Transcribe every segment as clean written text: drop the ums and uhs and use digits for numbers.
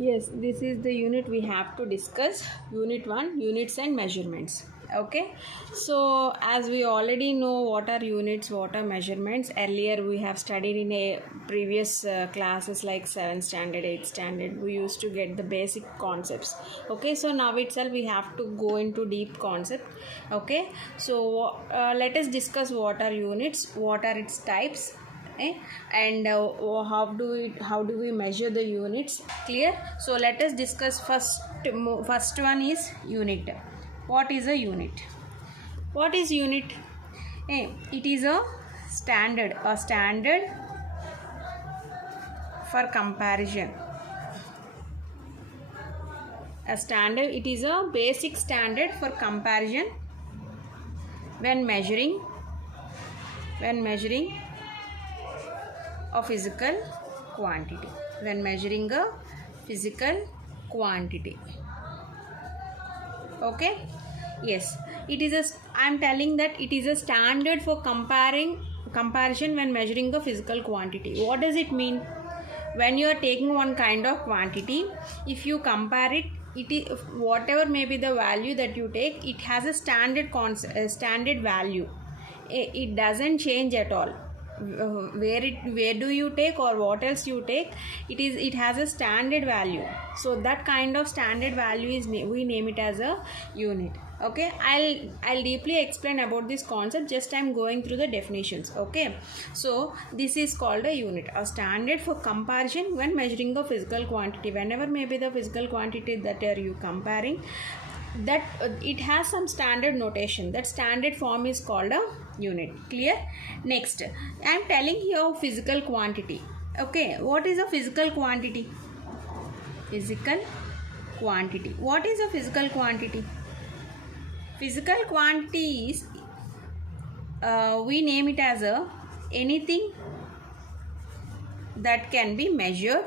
Yes, this is the unit we have to discuss. Unit 1, units and measurements. Okay, so as we already know what are units, what are measurements, earlier we have studied in a previous classes like 7th standard, 8th standard, we used to get the basic concepts. Okay, so now itself we have to go into deep concept. Okay, so let us discuss what are units, what are its types, and how do we measure the units. Clear? So let us discuss first one is unit. What is a unit? What is unit? It is a standard for comparison. It is a basic standard for comparison when measuring a physical quantity. When measuring a physical quantity. Okay? Yes. I am telling that it is a standard for comparison when measuring a physical quantity. What does it mean? When you are taking one kind of quantity, if you compare it, whatever may be the value that you take, it has a standard value. It doesn't change at all. Where do you take or what else you take, it has a standard value. So that kind of standard value is we name it as a unit. Okay, I'll deeply explain about this concept. Just I'm going through the definitions. Okay, so this is called a unit, a standard for comparison when measuring a physical quantity. Whenever maybe the physical quantity that are you comparing, that it has some standard notation. That standard form is called a unit. Clear? Next, I am telling here physical quantity. Okay, what is a physical quantity? Physical quantity. What is a physical quantity? Physical quantity is we name it as anything that can be measured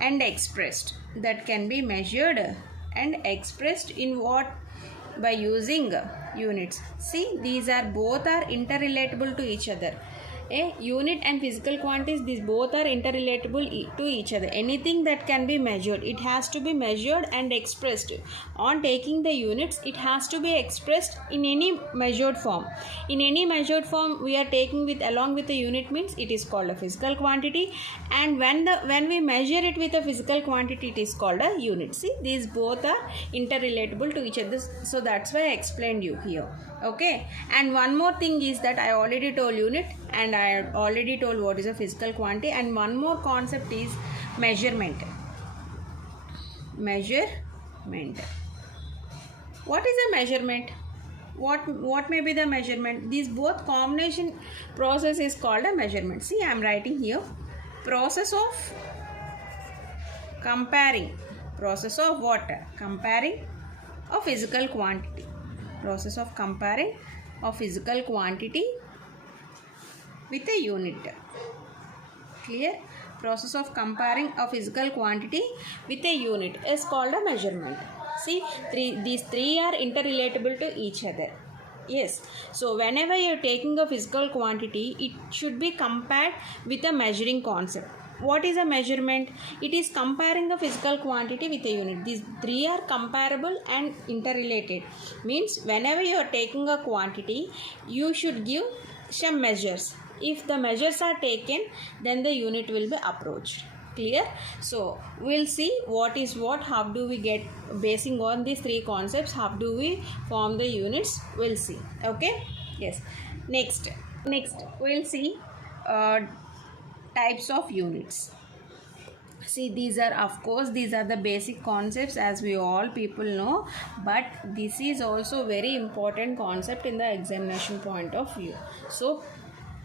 and expressed. That can be measured and expressed in what? By using units. See, these are both are interrelatable to each other. A unit and physical quantities, these both are interrelatable to each other. Anything that can be measured, it has to be measured and expressed. On taking the units, it has to be expressed in any measured form. In any measured form we are taking along with the unit means it is called a physical quantity, and when we measure it with a physical quantity, it is called a unit. See, these both are interrelatable to each other. So that's why I explained you here. Okay, and one more thing is that I already told unit and I already told what is a physical quantity, and one more concept is measurement. What is a measurement? What may be the measurement? These both combination process is called a measurement. See, I am writing here process of comparing. Process of what? Comparing a physical quantity. Process of comparing a physical quantity with a unit. Clear? Process of comparing a physical quantity with a unit is called a measurement. See, these three are interrelatable to each other. Yes, so whenever you are taking a physical quantity, it should be compared with a measuring concept. What is a measurement? It is comparing a physical quantity with a unit. These three are comparable and interrelated. Means whenever you are taking a quantity, you should give some measures. If the measures are taken, then the unit will be approached. Clear? So we'll see what is what, how do we get, basing on these three concepts, how do we form the units, we'll see. Okay? Yes. Next we'll see types of units. See, these are the basic concepts as we all people know, but this is also very important concept in the examination point of view. So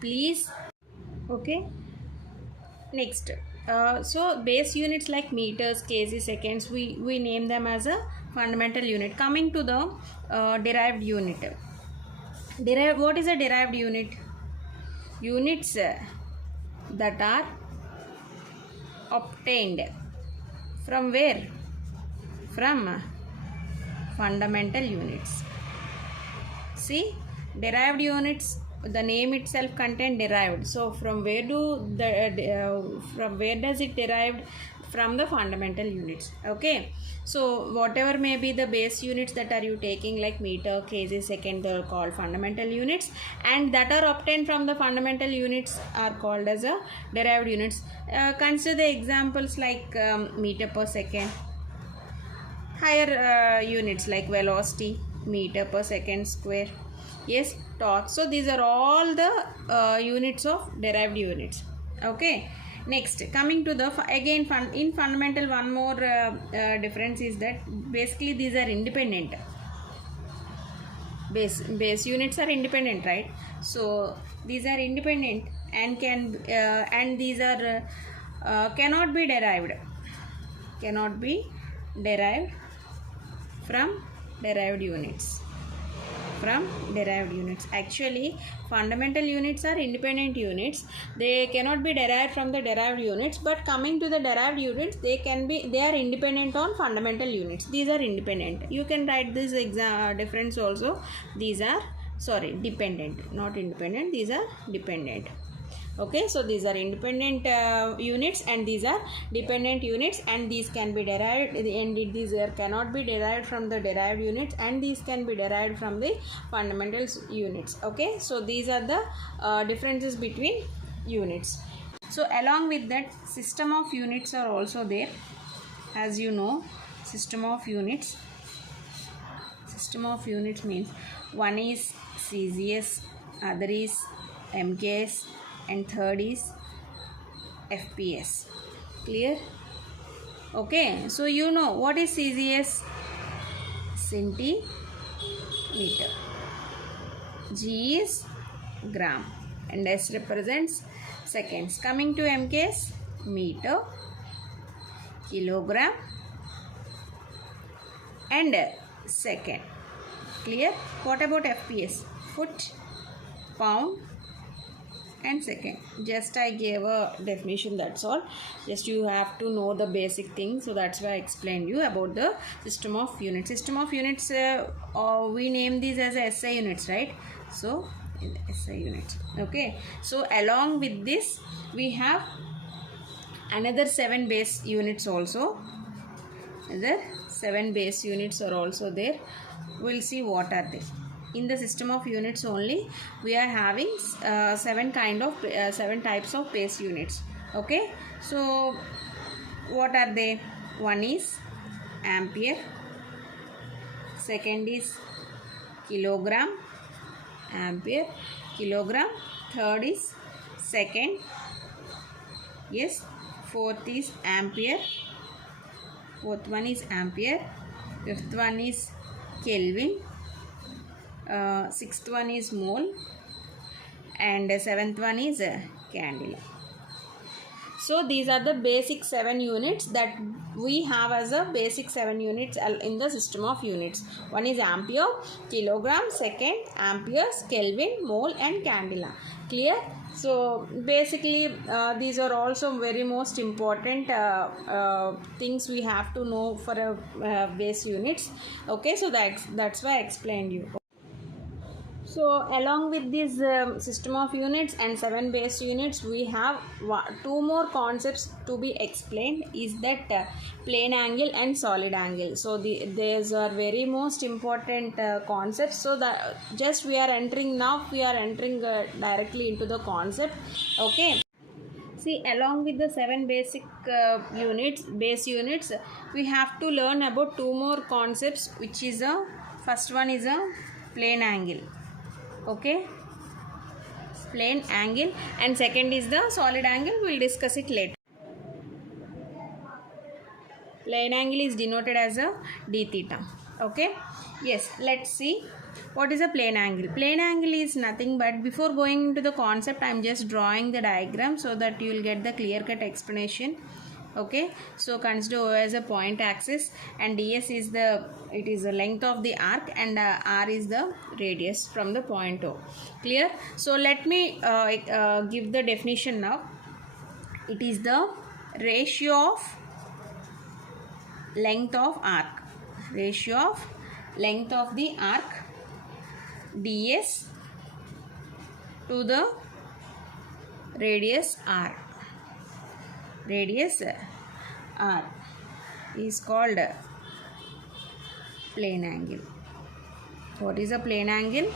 please, okay. Next, so base units like meters, kg, seconds, we name them as a fundamental unit. Coming to the derived unit. What is a derived unit? Units that are obtained from where? From fundamental units. See, derived units the name itself contain derived. So from where does it derived? From the fundamental units. Okay, so whatever may be the base units that are you taking, like meter, kg, second, they are called fundamental units, and that are obtained from the fundamental units are called as a derived units. Consider the examples like meter per second. Higher units like velocity, meter per second square. Yes, torque. So these are all the units of derived units. Okay. Next, coming to the again in fundamental, one more difference is that basically these are independent. Base units are independent, right? So these are independent and can and these are cannot be derived. Cannot be derived from derived units. Actually, fundamental units are independent units. They cannot be derived from the derived units, but coming to the derived units, they are independent on fundamental units. These are independent. You can write this difference also. These are dependent, not independent. These are dependent. Okay, so these are independent units and these are dependent units, and these can be derived, and these cannot be derived from the derived units, and these can be derived from the fundamental units. Okay, so these are the differences between units. So along with that, system of units are also there. As you know, system of units means one is CGS, other is MKS, and third is FPS. Clear? Okay, so you know what is CGS? Centimeter. G is gram, and S represents seconds. Coming to MKS, meter, kilogram, and second. Clear? What about FPS? Foot, pound, and second. Just I gave a definition, that's all. Just you have to know the basic thing, so that's why I explained you about the system of units. System of units, we name these as SI units, right? So SI units. Okay, so along with this we have another 7 base units also. Another 7 base units are also there. We'll see what are they. In the system of units only, we are having 7 types of base units. Okay, so what are they? One is ampere, second is kilogram, ampere, kilogram, third is second, yes, fourth is ampere, fourth one is ampere, fifth one is Kelvin, sixth one is mole, and seventh one is candela. So these are the basic 7 units that we have as a basic 7 units in the system of units. One is ampere, kilogram, second, amperes, Kelvin, mole, and candela. Clear? So basically these are also very most important things we have to know for base units. Okay, so that's why I explained you. So along with this system of units and 7 base units, we have 2 more concepts to be explained, is that plane angle and solid angle. So these are very most important concepts. So that just we are entering directly into the concept. Okay, see, along with the 7 basic base units, we have to learn about 2 more concepts, which is first one is a plane angle. Okay, plane angle, and second is the solid angle. We'll discuss it later. Plane angle is denoted as a d theta. Okay, yes, let's see what is a plane angle. Plane angle is nothing but, before going into the concept, I'm just drawing the diagram so that you will get the clear cut explanation. Okay, so consider O as a point axis, and ds is the length of the arc, and r is the radius from the point O. Clear? So let me give the definition now. It is the ratio of length of arc, ds to the radius r. Radius r is called plane angle. What is a plane angle?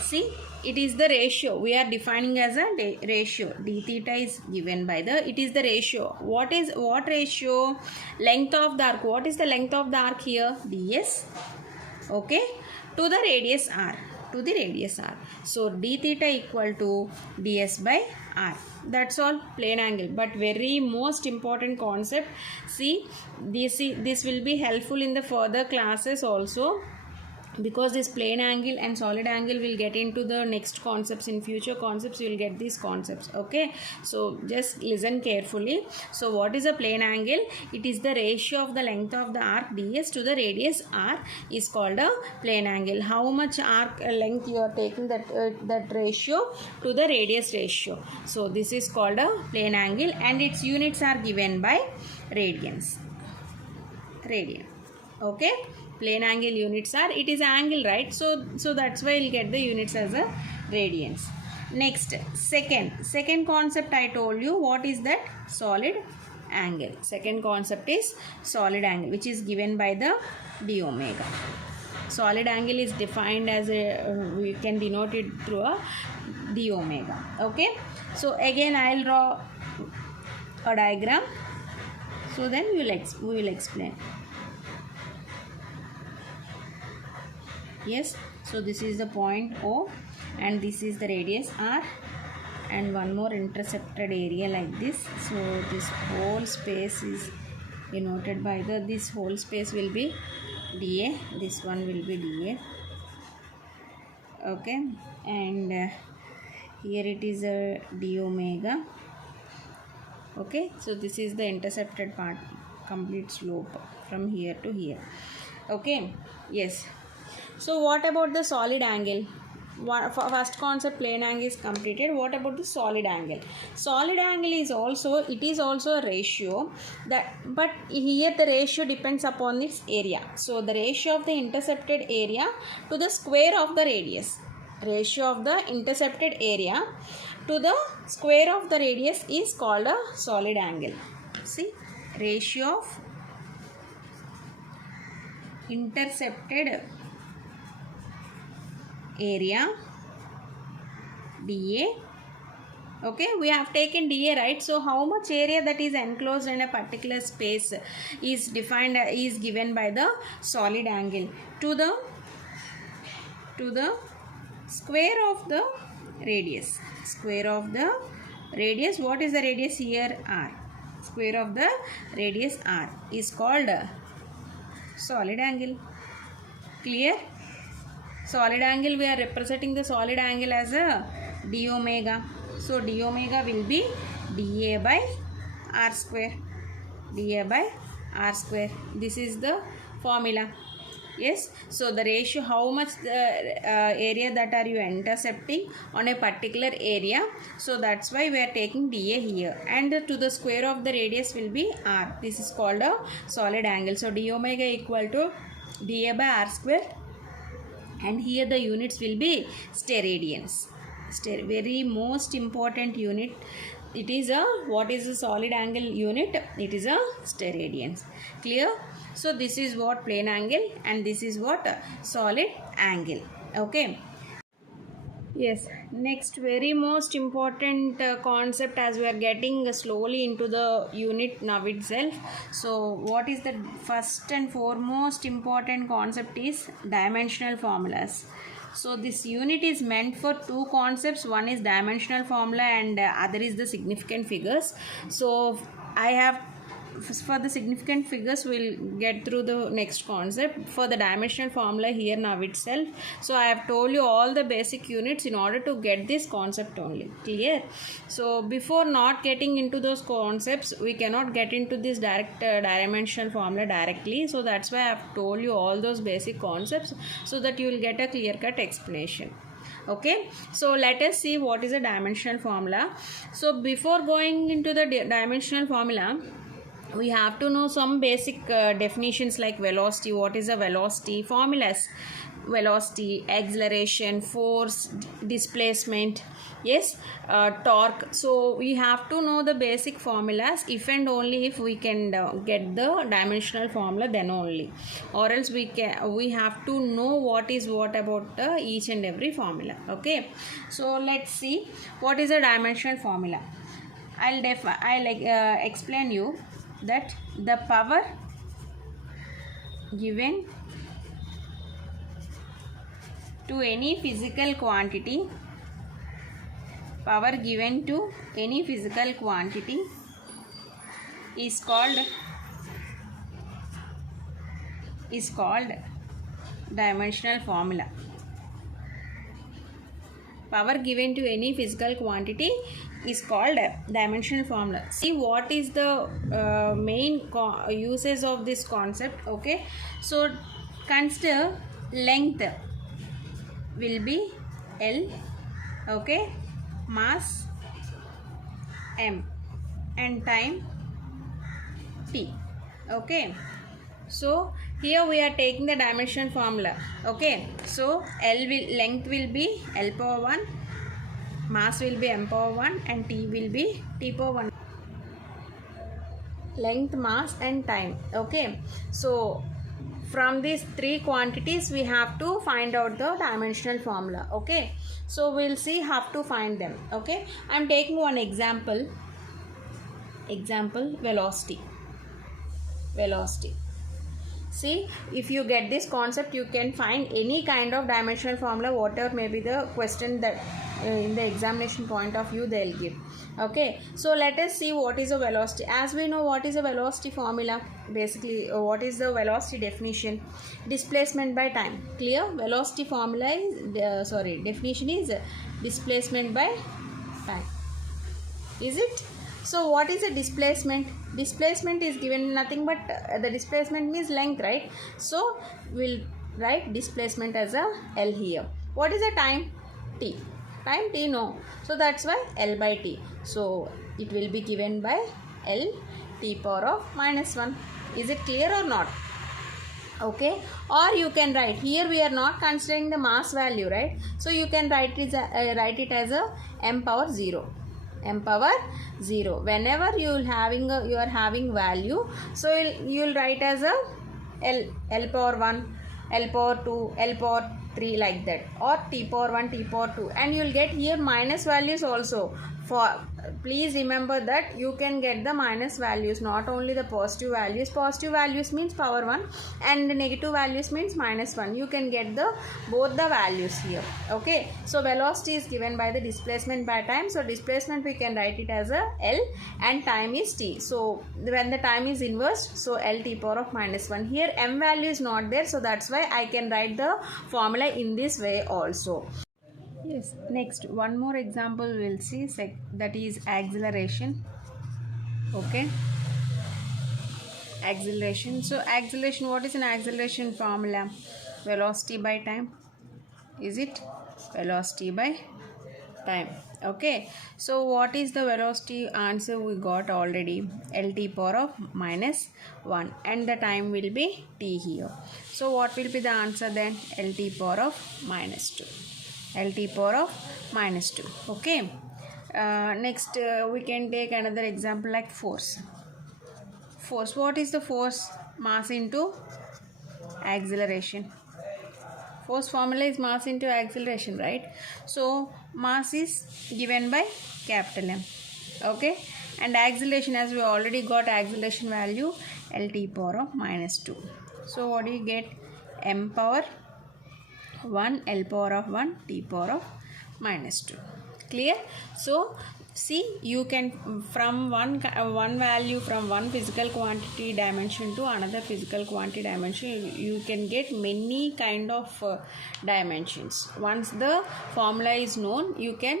See, it is the ratio. We are defining as a ratio. D theta is given by the, it is the ratio. What ratio? Length of the arc. What is the length of the arc here? ds. Okay. To the radius r. To the radius r. So, d theta equal to ds by r. That's all, plane angle. But very most important concept. See, this will be helpful in the further classes also, because this plane angle and solid angle will get into the next concepts. In future concepts you will get these concepts. Okay, so just listen carefully. So what is a plane angle? It is the ratio of the length of the arc ds to the radius r is called a plane angle. How much arc length you are taking, that ratio to the radius ratio. So this is called a plane angle, and its units are given by radians. Radian. Okay, plane angle units are, it is angle, right? So that's why you'll get the units as a radians. Next, second concept I told you. What is that? Solid angle. Second concept is solid angle, which is given by the d omega. Solid angle is defined as a, we can denote it through a d omega. Okay, so again I'll draw a diagram, so then we will explain. Yes, so this is the point O, and this is the radius r, and one more intercepted area like this. So this whole space is denoted by the, this whole space will be dA, this one will be dA. Okay, and here it is a d omega. Okay, so this is the intercepted part, complete slope from here to here. Okay, yes. So what about the solid angle? First concept, plane angle, is completed. What about the solid angle? Solid angle is also, it is also a ratio, that, but here the ratio depends upon its area. So the ratio of the intercepted area to the square of the radius. Ratio of the intercepted area to the square of the radius is called a solid angle. See, ratio of intercepted area dA. Okay, we have taken dA, right? So how much area that is enclosed in a particular space is defined, is given by the solid angle to the square of the radius. Square of the radius. What is the radius here? R. Square of the radius r is called solid angle. Clear? Solid angle, we are representing the solid angle as a d omega. So d omega will be dA by r square. dA by r square. This is the formula. Yes, so the ratio, how much the area that are you intercepting on a particular area. So that's why we are taking dA here, and to the square of the radius will be r. This is called a solid angle. So d omega equal to dA by r square, and here the units will be steradians. Very most important unit. It is a, what is a solid angle unit? It is a steradians. Clear? So this is what plane angle, and this is what solid angle. Okay. Yes, next very most important concept, as we are getting slowly into the unit now itself. So what is the first and foremost important concept is dimensional formulas. So this unit is meant for two concepts. One is dimensional formula, and other is the significant figures. So I have, for the significant figures we'll get through the next concept. For the dimensional formula here now itself, so I have told you all the basic units in order to get this concept only. Clear? So before not getting into those concepts, we cannot get into this direct dimensional formula directly. So that's why I have told you all those basic concepts, so that you will get a clear-cut explanation. Okay, so let us see what is a dimensional formula. So before going into the dimensional formula, we have to know some basic definitions like velocity. What is a velocity? Formulas. velocity, acceleration, force, displacement, yes, torque. So we have to know the basic formulas. If and only if we can get the dimensional formula, then only, or else we have to know what is what about each and every formula. Okay, so let's see what is a dimensional formula. I'll explain you that the power given to any physical quantity, power given to any physical quantity is called dimensional formula. Power given to any physical quantity is called dimensional formula. See what is the main uses of this concept. Okay, so consider length will be L, okay, mass M, and time T. Okay, so here we are taking the dimension formula. Okay, so length will be L power 1, mass will be M power 1, and T will be T power 1. Length, mass, and time. Okay, so from these three quantities we have to find out the dimensional formula. Okay, so we'll see how to find them. Okay, I'm taking one example. Velocity. See, if you get this concept, you can find any kind of dimensional formula, whatever may be the question that in the examination point of view they'll give. Okay, so let us see what is a velocity. As we know what is a velocity formula, basically what is the velocity definition? Displacement by time. Clear? Velocity formula is definition is displacement by time. Is it? So what is a displacement? Displacement is given nothing but the displacement means length, right? So we'll write displacement as a L here. What is the time? T. Time T, no. So that's why L by T. So it will be given by L T power of minus 1. Is it clear or not? Okay, or you can write here, we are not considering the mass value, right? So you can write it as a M power 0. M power 0. Whenever you are having value, so you'll write as a L power 1, L power 2, L power 3, like that, or T power 1, T power 2, and you'll get here minus values also. For please remember that you can get the minus values, not only the positive values. Positive values means power 1 and the negative values means minus 1. You can get both the values here. Okay, so velocity is given by the displacement by time. So displacement we can write it as a L and time is T. So when the time is inverse, so L T power of minus 1. Here M value is not there, so that's why I can write the formula in this way also. Yes, next one more example we'll see, that is acceleration. Okay, acceleration. So acceleration, what is an acceleration formula? Velocity by time. Is it? Velocity by time. Okay, so what is the velocity? Answer we got already, Lt power of minus 1, and the time will be T here. So what will be the answer then? Lt power of minus 2. Lt power of minus 2. Okay, next we can take another example like force. Force, what is the force? Mass into acceleration. Force formula is mass into acceleration, right? So mass is given by capital M. Okay, and acceleration, as we already got acceleration value, Lt power of minus 2. So what do you get? M power 1, L power of 1, T power of minus 2. Clear? So see, you can from one value, from one physical quantity dimension to another physical quantity dimension, you can get many kind of dimensions. Once the formula is known, you can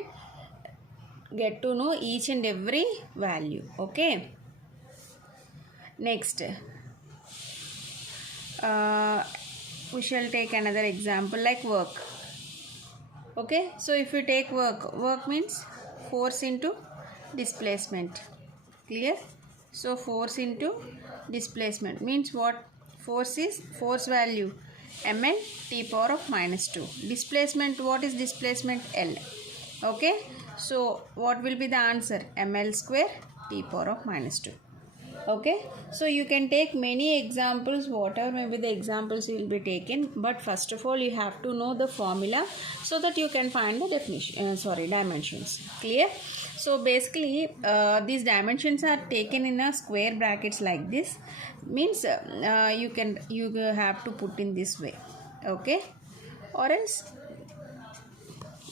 get to know each and every value. Okay, next we shall take another example like work. Okay, so if you take work means force into displacement. Clear? So force into displacement means what? Force is force value ml t power of minus 2. Displacement, what is displacement? L. Okay, so what will be the answer? ml square t power of minus 2. Okay, so you can take many examples, whatever may be the examples will be taken, but first of all you have to know the formula so that you can find the definition, dimensions. Clear? So basically these dimensions are taken in a square brackets like this, means you have to put in this way. Okay, or else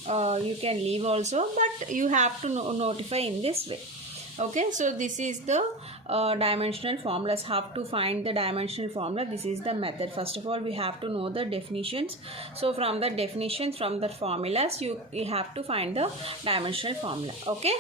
you can leave also, but you have to notify in this way. Okay, so this is the dimensional formulas. Have to find the dimensional formula. This is the method. First of all we have to know the definitions. So from the definitions, from the formulas, you have to find the dimensional formula. Okay.